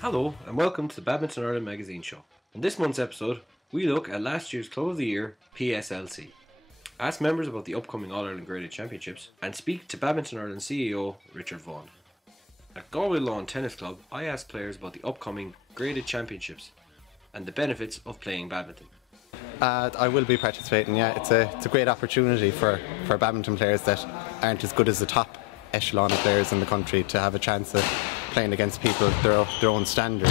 Hello and welcome to the Badminton Ireland magazine show. In this month's episode, we look at last year's Club of the Year, PSLC. Ask members about the upcoming All-Ireland Graded Championships and speak to Badminton Ireland CEO Richard Vaughan. At Galway Lawn Tennis Club, I asked players about the upcoming Graded Championships and the benefits of playing badminton. I will be participating, yeah. It's a great opportunity for badminton players that aren't as good as the top echelon of players in the country to have a chance of playing against people of their own standard.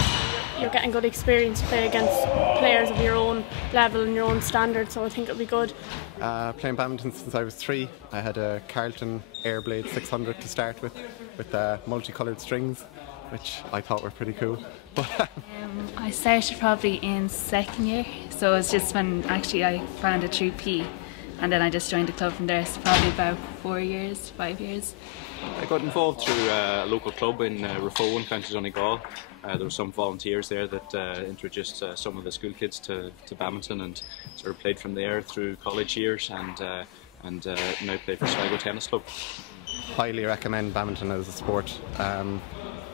You're getting good experience to play against players of your own level and your own standard, so I think it'll be good. Playing badminton since I was 3. I had a Carlton Airblade 600 to start with multicoloured strings, which I thought were pretty cool. I started probably in second year, so it was just when actually I found it through P, and then I just joined the club from there, so probably about 5 years. I got involved through a local club in Vaughan, County Donegal. There were some volunteers there that introduced some of the school kids to badminton, and sort of played from there through college years, and now play for Sligo Tennis Club. Highly recommend badminton as a sport.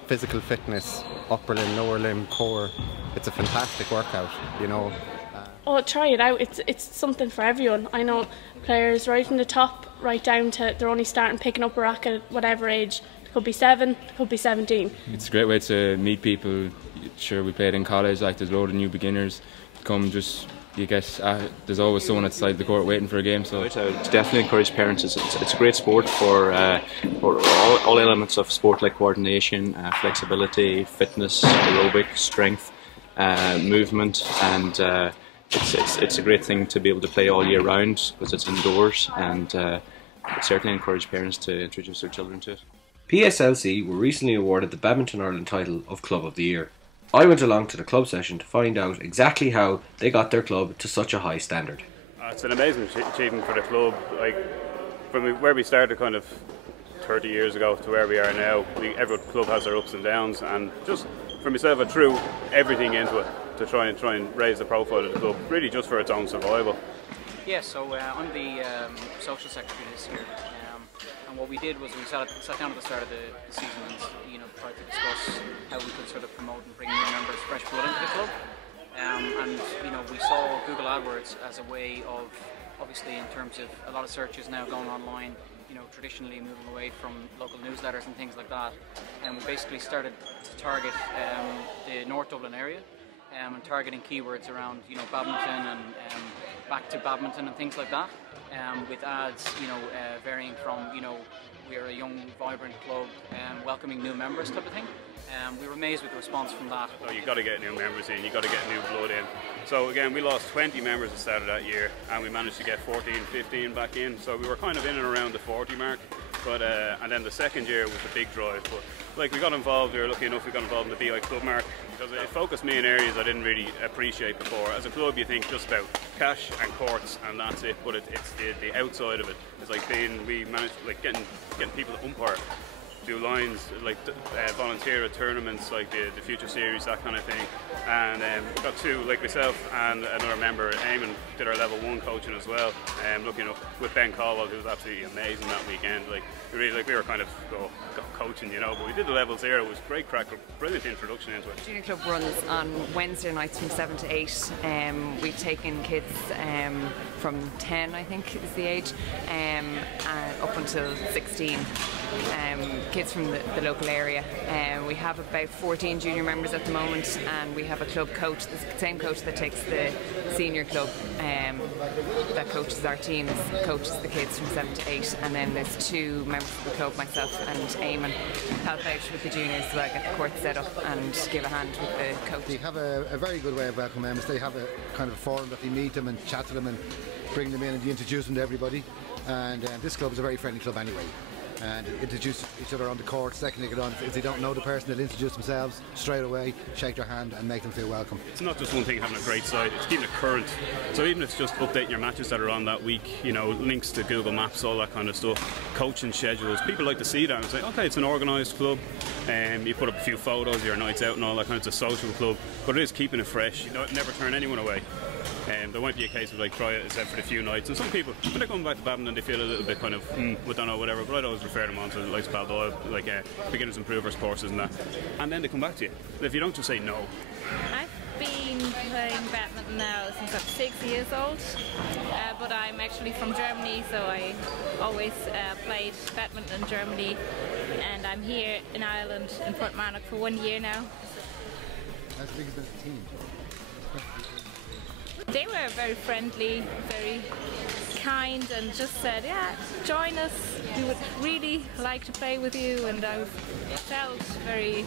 Physical fitness, upper limb, lower limb, core. It's a fantastic workout, you know. Try it out. It's something for everyone. I know players right from the top, right down to they're only starting picking up a racket at whatever age. It could be 7, it could be 17. It's a great way to meet people. Sure, we played in college, like there's a load of new beginners. Come just, you guess, there's always someone outside the court waiting for a game. So I would definitely encourage parents. It's a great sport for all elements of sport, like coordination, flexibility, fitness, aerobic, strength, movement, and it's a great thing to be able to play all year round because it's indoors, and I certainly encourage parents to introduce their children to it. PSLC were recently awarded the Badminton Ireland title of Club of the Year. I went along to the club session to find out exactly how they got their club to such a high standard. It's an amazing achievement for the club. Like from where we started kind of 30 years ago to where we are now, every club has their ups and downs, and just for myself I threw everything into it to try and raise the profile of the club, really just for its own survival. Yeah, so I'm the social secretary this year, and what we did was we sat down at the start of the season and tried to discuss how we could sort of promote and bring new members, fresh blood into the club. And we saw Google AdWords as a way of, obviously in terms of a lot of searches now going online, traditionally moving away from local newsletters and things like that, and we basically started to target the North Dublin area, and targeting keywords around badminton and back to badminton and things like that, with ads varying from we're a young vibrant club welcoming new members type of thing. We were amazed with the response from that. So you've got to get new members in, you've got to get new blood in. So again, we lost 20 members at the start of that year, and we managed to get 14, 15 back in. So we were kind of in and around the 40 mark. But and then the second year was a big drive. But like we got involved, we were lucky enough we got involved in the BI club mark, because it focused me in areas I didn't really appreciate before. As a club, you think just about cash and courts and that's it. But it's the outside of it. It's like we managed like getting people to umpire, do lines, like volunteer at tournaments like the Future Series, that kind of thing. And we got two, like myself and another member, Eamon, did our level 1 coaching as well. Looking up with Ben Caldwell, who was absolutely amazing that weekend. Like we were kind of coaching, but we did the level 0. It was great crack, brilliant introduction into it. Junior club runs on Wednesday nights from 7 to 8. We've taken kids from 10, I think is the age, up until 16. Kids from the local area. We have about 14 junior members at the moment, and we have a club coach, the same coach that takes the senior club, that coaches our teams, coaches the kids from 7 to 8, and then there's 2 members of the club, myself and Eamon, help out with the juniors so I get the court set up and give a hand with the coach. They have a very good way of welcoming members. They have a kind of a forum that they meet them and chat to them and bring them in and introduce them to everybody, and this club is a very friendly club anyway. And introduce each other on the court. Second they get on, if they don't know the person, they'll introduce themselves straight away, shake their hand and make them feel welcome. It's not just one thing having a great site, it's keeping it current. So even if it's just updating your matches that are on that week, links to Google Maps, all that kind of stuff, coaching schedules, people like to see that and say, okay, it's an organised club, and you put up a few photos of your nights out and all that kind of, it's a social club, but it is keeping it fresh. Never turn anyone away. There might be a case of like try it except for the few nights, and some people when they're coming back to badminton they feel a little bit kind of we don't know whatever, but I'd always refer them on to like Spaldol, like beginners improvers courses and that, and then they come back to you. If you don't just say no. I've been playing badminton now since I'm 6 years old, but I'm actually from Germany, so I always played badminton in Germany, and I'm here in Ireland in Portmarnock for 1 year now. How big has been the team? They were very friendly, very kind, and just said, yeah, join us, we would really like to play with you, and I felt very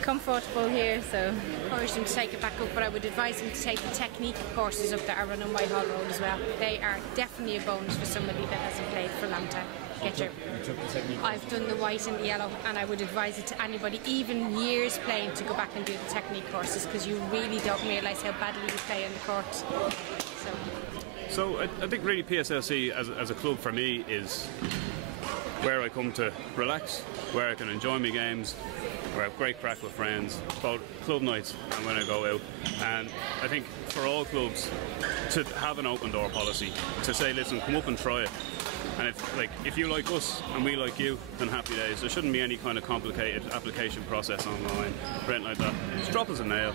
comfortable here, so. Encourage them to take it back up, but I would advise them to take the technique courses up that are run on Whitehall Road as well. They are definitely a bonus for somebody that hasn't played for a long time. I've done the white and the yellow, and I would advise it to anybody, even years playing, to go back and do the technique courses, because you really don't realise how badly you play on the court. So I think really PSLC as a club for me is where I come to relax, where I can enjoy my games, where I have great crack with friends, both club nights and when I go out. And I think for all clubs to have an open door policy, to say, listen, come up and try it. And if you like us and we like you, then happy days. There shouldn't be any kind of complicated application process online or anything like that. Just drop us a mail,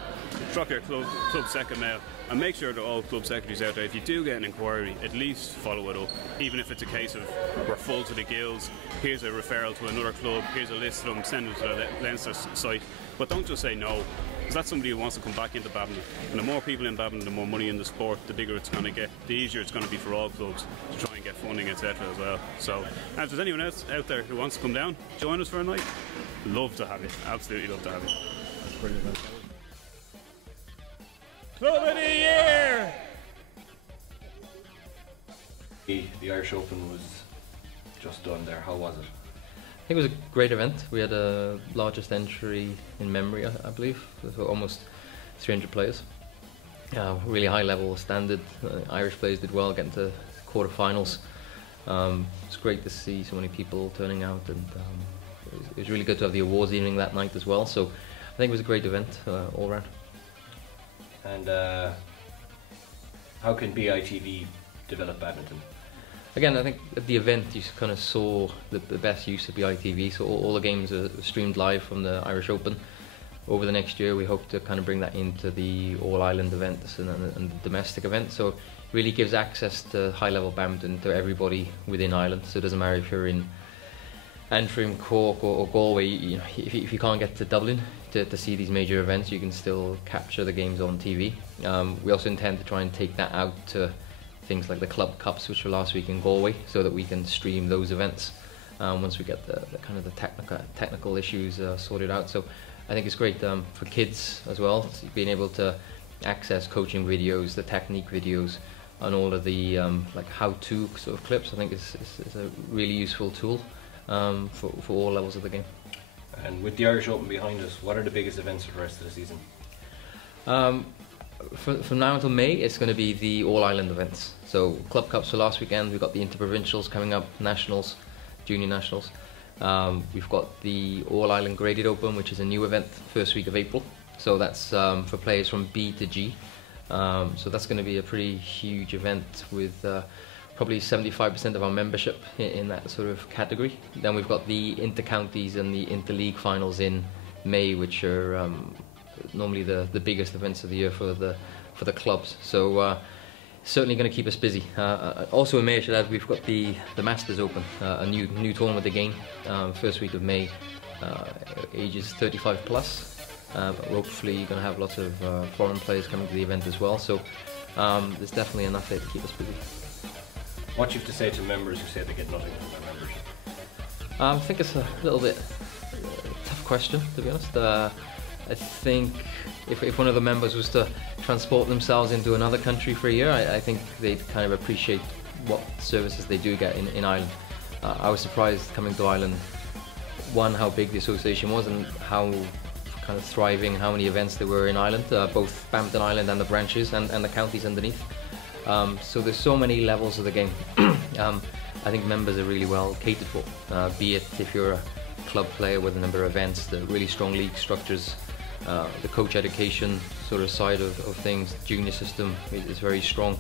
drop your club second mail, and make sure that all club secretaries out there, if you do get an inquiry, at least follow it up. Even if it's a case of we're full to the gills, here's a referral to another club, here's a list of them, send them to the Leinster site. But don't just say no, because that's somebody who wants to come back into badminton. And the more people in badminton, the more money in the sport, the bigger it's going to get, the easier it's going to be for all clubs to try and get funding, etc. as well. So, and if there's anyone else out there who wants to come down, join us for a night, love to have you, absolutely love to have you. That's brilliant. Club of the Year! The Irish Open was just done there. How was it? I think it was a great event. We had the largest entry in memory, I believe, so almost 300 players. Really high level standard. Irish players did well, getting to quarterfinals. It's great to see so many people turning out, and it was really good to have the awards evening that night as well. So I think it was a great event all round. And how can BITV develop badminton? Again, I think at the event you kind of saw the best use of BITV, so all the games are streamed live from the Irish Open. Over the next year we hope to kind of bring that into the All-Ireland events and the domestic events, so it really gives access to high-level badminton to everybody within Ireland. So it doesn't matter if you're in Antrim, Cork or Galway, you know, if you can't get to Dublin to see these major events, you can still capture the games on TV. We also intend to try and take that out to things like the Club Cups, which were last week in Galway, so that we can stream those events once we get the kind of the technical issues sorted out. So I think it's great for kids as well, being able to access coaching videos, the technique videos, and all of the like how-to sort of clips. I think is a really useful tool for all levels of the game. And with the Irish Open behind us, what are the biggest events for the rest of the season? From now until May, it's going to be the All-Ireland events. So Club Cups for last weekend, we've got the Interprovincials coming up, Nationals, Junior Nationals. We've got the All-Ireland Graded Open, which is a new event, first week of April. So that's for players from B to G. So that's going to be a pretty huge event with probably 75% of our membership in that sort of category. Then we've got the Inter-Counties and the Inter-League finals in May, which are normally the biggest events of the year for the clubs. So certainly going to keep us busy. Also in May, I should add, we've got the Masters Open, a new tournament again, first week of May, ages 35 plus. But hopefully you're going to have lots of foreign players coming to the event as well. So there's definitely enough there to keep us busy. What do you have to say to members who say they get nothing from their membership? I think it's a little bit tough question, to be honest. I think if one of the members was to transport themselves into another country for a year, I think they'd kind of appreciate what services they do get in Ireland. I was surprised coming to Ireland, one, how big the association was and how kind of thriving, how many events there were in Ireland, both Badminton Ireland and the branches and the counties underneath. So there's so many levels of the game. I think members are really well catered for, be it if you're a club player with a number of events, the really strong league structures The coach education sort of side of things, junior system is very strong.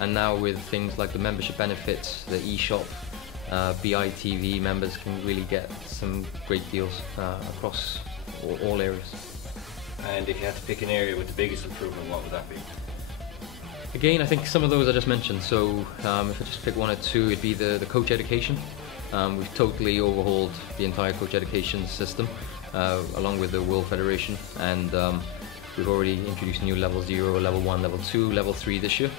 And now with things like the membership benefits, the e-shop, BITV members can really get some great deals across all areas. And if you had to pick an area with the biggest improvement, what would that be? Again, I think some of those I just mentioned. So if I just pick one or two, it'd be the coach education. We've totally overhauled the entire coach education system, along with the World Federation, and we've already introduced new level 0, level 1, level 2, level 3 this year.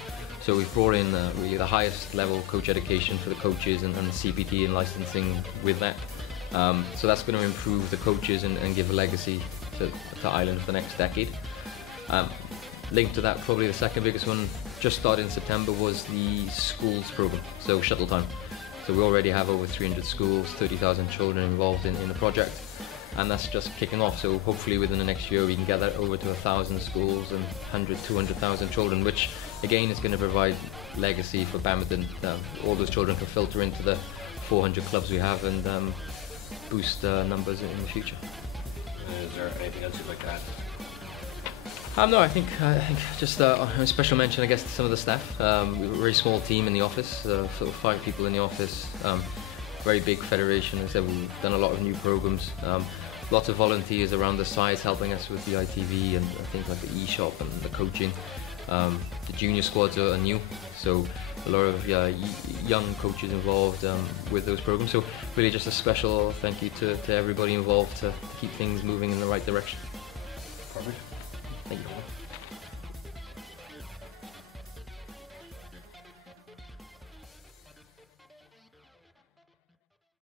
So we've brought in really the highest level coach education for the coaches and CPT and licensing with that. So that's going to improve the coaches and give a legacy to Ireland for the next decade. Linked to that, probably the second biggest one, just started in September, was the schools program, so shuttle time. So we already have over 300 schools, 30,000 children involved in the project, and that's just kicking off. So hopefully within the next year we can get that over to 1,000 schools and 100, 200,000 children, which again is going to provide legacy for badminton. All those children can filter into the 400 clubs we have and boost numbers in the future. Is there anything else you'd like to add? No, I think just a special mention, I guess, to some of the staff. We're a very small team in the office, sort of 5 people in the office. Very big federation. As I said, we've done a lot of new programs. Lots of volunteers around the sides helping us with the ITV and things like the e-shop and the coaching. The junior squads are new, so a lot of young coaches involved with those programs. So really just a special thank you to everybody involved to keep things moving in the right direction. Perfect. Thank you.